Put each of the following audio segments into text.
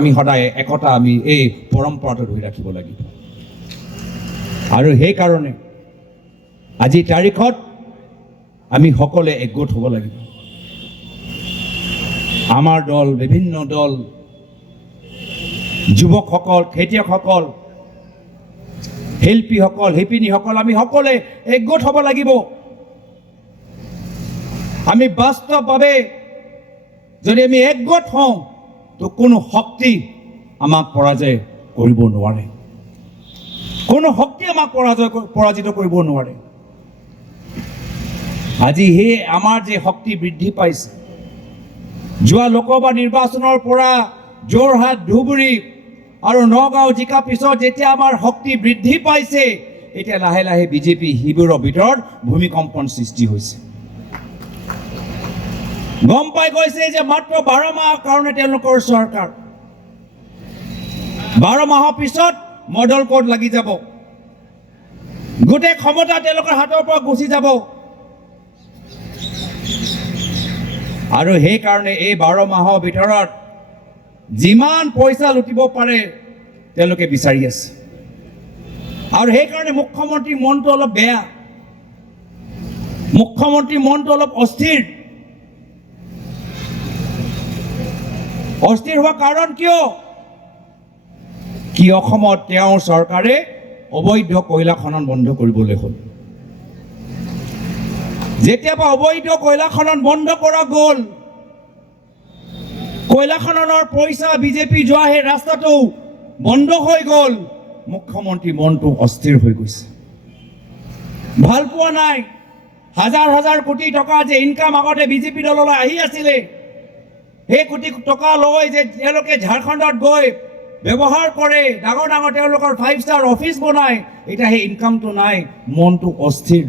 আমি সদায় একতা আমি এই পৰম্পৰাটো ধৰি ৰাখিব লাগিব আৰু সেই কাৰণে আজি তাৰিখত আমি সকলোৱে একগোট হ'ব লাগিব আমাৰ দল বিভিন্ন দল যুৱকসকল খেতিয়কসকল শিল্পীসকল শিপিনীসকল আমি সকলোৱে একগোট হ'ব লাগিব আমি বাস্তৱভাৱে যদি আমি একগোট হওঁ তো কোনো শক্তি আমাক পৰাজয় কৰিব নোৱাৰে কোনো শক্তি আমাক পৰাজিত কৰিব নোৱাৰে আজি সেই আমাৰ যে শক্তি বৃদ্ধি পাইছে যোৱা লোকসভা নিৰ্বাচনৰ পৰা যোৰহাট ধুবুৰী আৰু নগাঁও জিকা পিছত যেতিয়া আমাৰ শক্তি বৃদ্ধি পাইছে এতিয়া লাহে লাহে বিজেপি শিবিৰৰ ভিতৰত ভূমিকম্পন সৃষ্টি হৈছে গম পাই গৈছে যে মাত্ৰ 12 মাহৰ কাৰণে তেওঁলোকৰ চৰকাৰ 12 মাহৰ পিছত মডেল কোড লাগি যাব গোটেই ক্ষমতা তেওঁলোকৰ হাতৰ পৰা গুচি যাব আৰু সেই কাৰণে এই 12 মাহৰ ভিতৰত যিমান পইচা লুটিব পাৰে তেওঁলোকে বিচাৰি আছে আৰু সেই কাৰণে মুখ্যমন্ত্ৰীৰ মনটো অলপ বেয়া মুখ্যমন্ত্ৰীৰ মনটো অলপ অস্থিৰ হোৱা কাৰণ কি অসমত তেওঁৰ চৰকাৰে অবৈধ কয়লা খনন বন্ধ কৰিবলৈ হ'ল যেতিয়া অবৈধ কয়লা খনন বন্ধ কৰা গ'ল কয়লা খননৰ পইচা বিজেপি যোৱা সেই ৰাস্তাটো বন্ধ হৈ গ'ল মুখ্যমন্ত্ৰী মনটো অস্থিৰ হৈ গৈছে ভাল পোৱা নাই হাজাৰ হাজাৰ কোটি টকা যে ইনকাম আগতে বিজেপি দললৈ আহি আছিলে সেই কোটি টকা লৈ যে তেওঁলোকে ঝাৰখণ্ডত গৈ ব্যৱহাৰ কৰে ডাঙৰ ডাঙৰ তেওঁলোকৰ 5 ষ্টাৰ অফিচ বনায় এটা সেই ইনকামটো নাই মনটো অস্থিৰ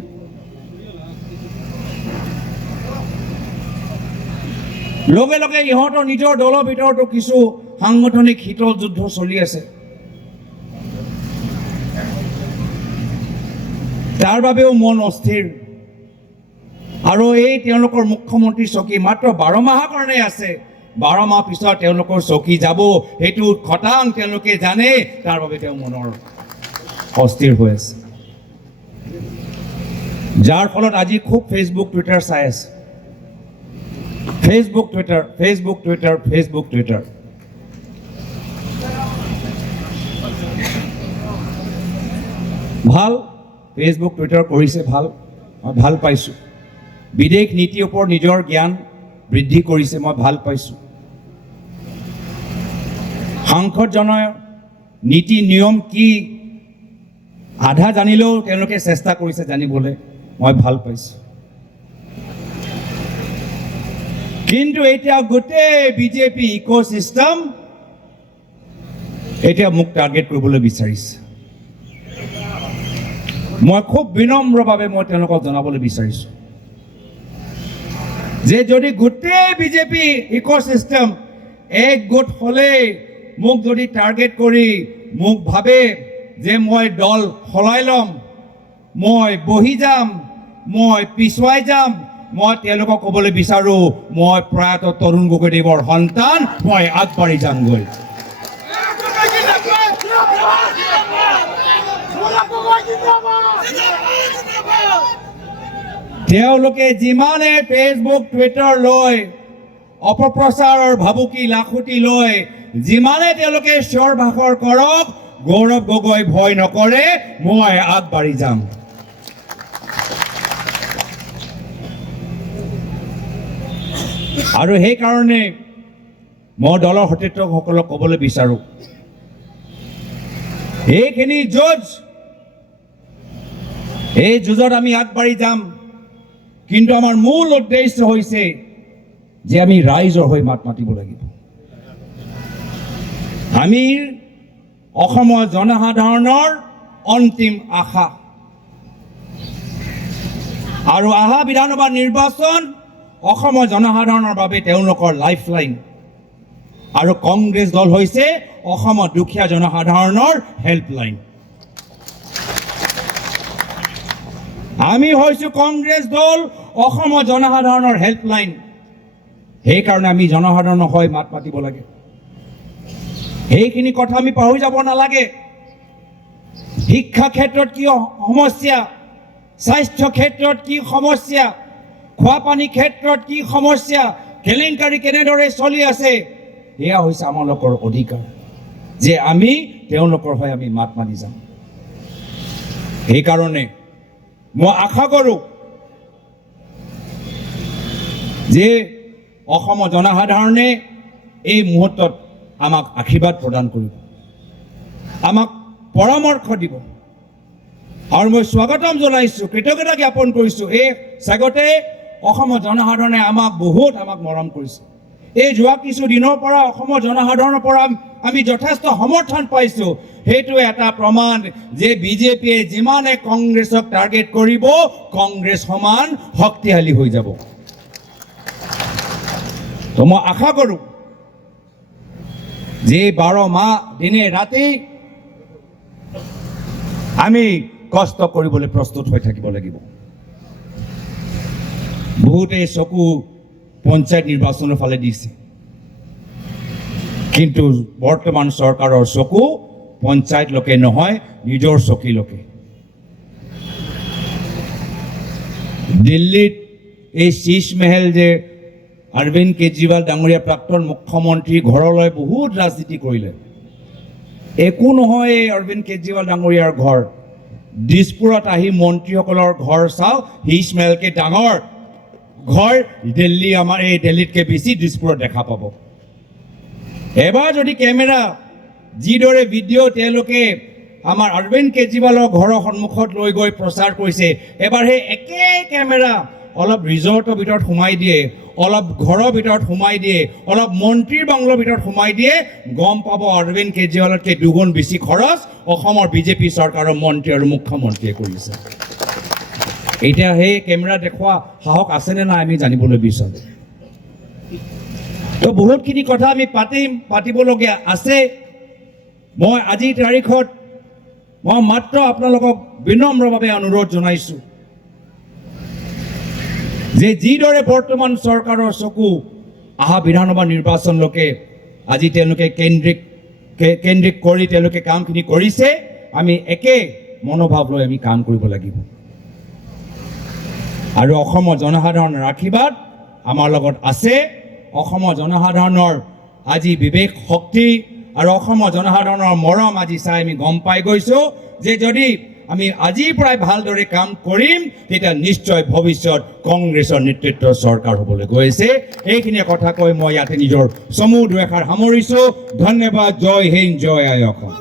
লগে লগে ইহঁতৰ নিজৰ দলৰ ভিতৰতো কিছু সাংগঠনিক শীতল যুদ্ধ চলি আছে তাৰ বাবেও মন অস্থিৰ আৰু এই তেওঁলোকৰ মুখ্যমন্ত্ৰী চকী মাত্ৰ 12 মাহৰ কাৰণে আছে 12 মাহ পিছত তেওঁলোকৰ চকী যাব সেইটো খটাং তেওঁলোকে জানে তাৰ বাবে তেওঁ মনৰ অস্থিৰ হৈ আছে যাৰ ফলত আজি খুব ফেচবুক টুইটাৰ চাই আছে ফেচবুক টুইটাৰ ভাল ফেচবুক টুইটাৰ কৰিছে ভাল মই ভাল পাইছোঁ বিদেশ নীতিৰ ওপৰত নিজৰ জ্ঞান বৃদ্ধি কৰিছে মই ভাল পাইছোঁ সাংসদজনৰ নীতি নিয়ম কি আধা জানিলেও তেওঁলোকে চেষ্টা কৰিছে জানিবলৈ মই ভাল পাইছোঁ কিন্তু এতিয়া গোটেই বিজেপি ইক'চিষ্টেম এতিয়া মোক টাৰ্গেট কৰিবলৈ বিচাৰিছে মই খুব বিনম্ৰভাৱে মই তেওঁলোকক জনাবলৈ বিচাৰিছোঁ যে যদি গোটেই বিজেপি ইক'চিষ্টেম একগোট হ'লে মোক যদি টাৰ্গেট কৰি মোক ভাবে যে মই দল সলাই ল'ম মই বহি যাম মই পিছুৱাই যাম মই তেওঁলোকক ক'বলৈ বিচাৰোঁ মই প্ৰয়াত তৰুণ গগৈদেৱৰ সন্তান মই আগবাঢ়ি যামগৈ তেওঁলোকে যিমানে ফেচবুক টুইটাৰ লৈ অপপ্ৰচাৰৰ ভাবুকি লাখুটি লৈ যিমানে তেওঁলোকে চিঞৰ বাখৰ কৰক গৌৰৱ গগৈ ভয় নকৰে মই আগবাঢ়ি যাম আৰু সেইকাৰণে মই দলৰ সতীৰ্থসকলক ক'বলৈ বিচাৰোঁ এইখিনি এই যুঁজত আমি আগবাঢ়ি যাম কিন্তু আমাৰ মূল উদ্দেশ্য হৈছে যে আমি ৰাইজৰ হৈ মাত মাতিব লাগিব আমি অসমৰ জনসাধাৰণৰ অন্তিম আশা আৰু অহা বিধানসভা নিৰ্বাচন অসমৰ জনসাধাৰণৰ বাবে তেওঁলোকৰ লাইফলাইন আৰু কংগ্ৰেছ দল হৈছে অসমৰ দুখীয়া জনসাধাৰণৰ হেল্পলাইন আমি হৈছোঁ কংগ্ৰেছ দল অসমৰ জনসাধাৰণৰ হেল্পলাইন সেইকাৰণে আমি জনসাধাৰণৰ হৈ মাত মাতিব লাগে সেইখিনি কথা আমি পাহৰি যাব নালাগে শিক্ষা ক্ষেত্ৰত কি সমস্যা স্বাস্থ্য ক্ষেত্ৰত কি সমস্যা খোৱা পানী ক্ষেত্ৰত কি সমস্যা কেলেংকাৰী কেনেদৰে চলি আছে এয়া হৈছে আমালোকৰ অধিকাৰ যে আমি তেওঁলোকৰ হৈ আমি মাত মাতি যাম সেইকাৰণে মই আশা কৰোঁ যে অসমৰ জনসাধাৰণে এই মুহূৰ্তত আমাক আশীৰ্বাদ প্ৰদান কৰিব আমাক পৰামৰ্শ দিব আৰু মই স্বাগতম জনাইছোঁ কৃতজ্ঞতা জ্ঞাপন কৰিছোঁ এই স্বাগতে অসমৰ জনসাধাৰণে আমাক মৰম কৰিছে এই যোৱা কিছু দিনৰ পৰা অসমৰ জনসাধাৰণৰ পৰা আমি যথেষ্ট সমৰ্থন পাইছোঁ সেইটো এটা প্ৰমাণ যে বিজেপিয়ে যিমানে কংগ্ৰেছক টাৰ্গেট কৰিব কংগ্ৰেছ সমান শক্তিশালী হৈ যাব তো মই আশা কৰোঁ যে 12 মাহ দিনে ৰাতি আমি কষ্ট কৰিবলৈ প্ৰস্তুত হৈ থাকিব লাগিব বহুতে চকু পঞ্চায়ত নিৰ্বাচনৰ ফালে দিছে কিন্তু বৰ্তমান চৰকাৰৰ চকু পঞ্চায়ত লোকে নহয় নিজৰ চকী লোকে দিল্লীত এই শীষ মহল যে অৰবিন্দ কেজৰিৱাল ডাঙৰীয়া প্ৰাক্তন মুখ্যমন্ত্ৰী ঘৰলৈ বহুত ৰাজনীতি কৰিলে একো নহয় এই অৰবিন্দ কেজৰিৱাল ডাঙৰীয়াৰ ঘৰ দিছপুৰত আহি মন্ত্ৰীসকলৰ ঘৰ চাওঁ শীষ মহলকে ডাঙৰ ঘৰ দিল্লী আমাৰ এই দিল্লীতকৈ বেছি দিছপুৰত দেখা পাব এবাৰ যদি কেমেৰা যিদৰে ভিডিঅ' তেওঁলোকে আমাৰ অৰবিন্দ কেজৰিৱালৰ ঘৰৰ সন্মুখত লৈ গৈ প্ৰচাৰ কৰিছে এবাৰ সেই একে কেমেৰা অলপ ৰিজৰ্টৰ ভিতৰত সোমাই দিয়ে অলপ ঘৰৰ ভিতৰত সোমাই দিয়ে অলপ মন্ত্ৰীৰ বাংলৰ ভিতৰত সোমাই দিয়ে গম পাব অৰবিন্দ কেজৰিৱালতকৈ দুগুণ বেছি খৰচ অসমৰ বিজেপি চৰকাৰৰ মন্ত্ৰী আৰু মুখ্যমন্ত্ৰীয়ে কৰিছে এতিয়া সেই কেমেৰা দেখুওৱা সাহস আছেনে নাই আমি জানিবলৈ বিচাৰোঁ তো বহুতখিনি কথা আমি পাতিবলগীয়া আছে মই আজিৰ তাৰিখত মই মাত্ৰ আপোনালোকক বিনম্ৰভাৱে অনুৰোধ জনাইছোঁ যে যিদৰে বৰ্তমান চৰকাৰৰ চকু অহা বিধানসভা নিৰ্বাচনলৈকে আজি তেওঁলোকে কেন্দ্ৰিক কৰি তেওঁলোকে কামখিনি কৰিছে আমি একে মনোভাৱ লৈ আমি কাম কৰিব লাগিব আৰু অসমৰ জনসাধাৰণৰ আশীৰ্বাদ আমাৰ লগত আছে অসমৰ জনসাধাৰণৰ আজি বিবেক শক্তি আৰু অসমৰ জনসাধাৰণৰ মৰম আজি চাই আমি গম পাই গৈছোঁ যে যদি আমি আজিৰ পৰাই ভালদৰে কাম কৰিম তেতিয়া নিশ্চয় ভৱিষ্যত কংগ্ৰেছৰ নেতৃত্বৰ চৰকাৰ হ'বলৈ গৈ আছে এইখিনিয়ে কথা কৈ মই ইয়াতে নিজৰ চমু দুএষাৰ সামৰিছোঁ ধন্যবাদ জয় হিন্দ জয় আই অসম